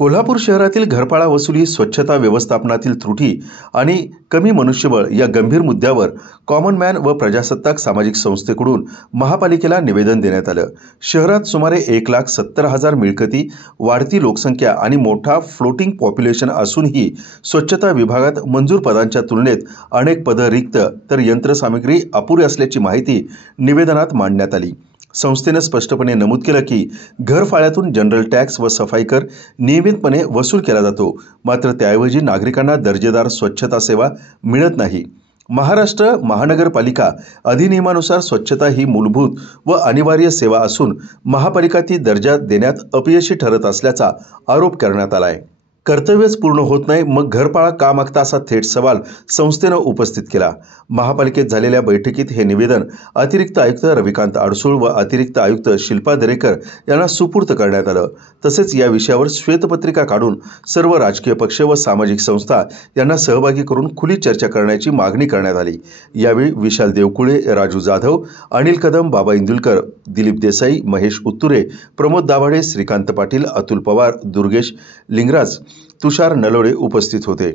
कोल्हापूर शहरातील घरफाळा वसुली, स्वच्छता व्यवस्थापनातील त्रुटी आणि कमी मनुष्यबळ या गंभीर मुद्द्यावर कॉमन मॅन व प्रजासत्ताक सामाजिक संस्थेकडून महापालिकेला निवेदन देण्यात आलं. शहरात सुमारे 1,70,000 मिळकती, वाढती लोकसंख्या आणि मोठा फ्लोटिंग पॉप्युलेशन असूनही स्वच्छता विभागात मंजूर पदांच्या तुलनेत अनेक पदं रिक्त तर यंत्रसामग्री अपुरी असल्याची माहिती निवेदनात मांडण्यात आली. संस्थेने स्पष्टपणे नमूद केलं की घरफाळ्यातून जनरल टॅक्स व सफाई कर नियमितपणे वसूल केला जातो, मात्र त्याऐवजी नागरिकांना दर्जेदार स्वच्छता सेवा मिळत नाही. महाराष्ट्र महानगरपालिका अधिनियमानुसार स्वच्छता ही मूलभूत व अनिवार्य सेवा असून महापालिका ती दर्जा देण्यात अपयशी ठरत असल्याचा आरोप करण्यात आला आहे. कर्तव्यच पूर्ण होत नाही, मग घरफाळा का मागता, असा थेट सवाल संस्थेनं उपस्थित केला. महापालिकेत झालेल्या बैठकीत हे निवेदन अतिरिक्त आयुक्त रविकांत अडसूळ व अतिरिक्त आयुक्त शिल्पा दरेकर यांना सुपूर्द करण्यात आलं. तसेच या विषयावर श्वेतपत्रिका काढून सर्व राजकीय पक्ष व सामाजिक संस्था यांना सहभागी करून खुली चर्चा करण्याची मागणी करण्यात आली. यावेळी विशाल देवकुळे, राजू जाधव, अनिल कदम, बाबा इंदुलकर, दिलीप देसाई, महेश उत्तुरे, प्रमोद दाभाडे, श्रीकांत पाटील, अतुल पवार, दुर्गेश लिंगराज, तुषार नलोडे उपस्थित होते.